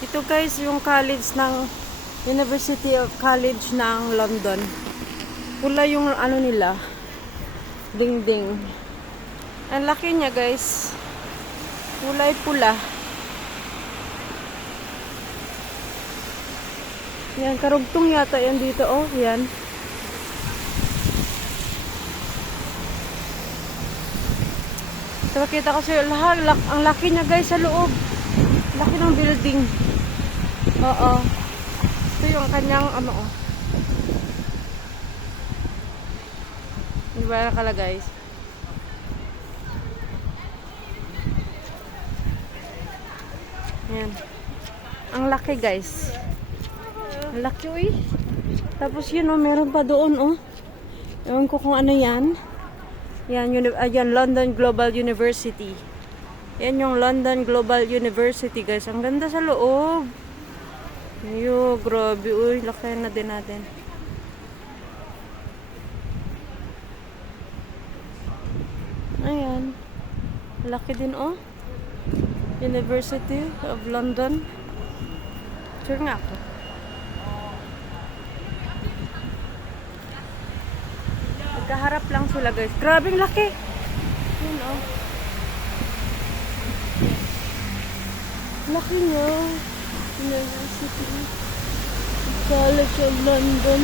Ito guys, yung college ng University of College ng London. Pula yung ano nila, dingding. Ang laki niya guys. Kulay pula. Yan, karugtong yata yan dito. Oh, yan. So, makita ko sa'yo, ang laki niya guys sa loob. Laki ng building. Oo. Ito yung kanyang ano, oh. Diba nakalagay? Yan. Ang laki guys. Ang laki, uy. Tapos yun, oh, meron pa doon, oh. Ewan ko kung ano yan. Yan, yan, London Global University. Yan yung London Global University, guys. Ang ganda sa loob. Ayo, grabe, uy. Laki na din natin. Ayan. Laki din, oh. University of London. Sure nga ako. Magkaharap lang sila, guys. Grabing laki. Yun, oh. Laki niya. University College of London.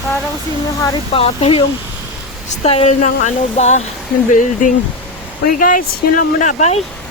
Parang si Harry Potter yung style ng ano ba, ng building. Okay guys, yun lang muna. Bye!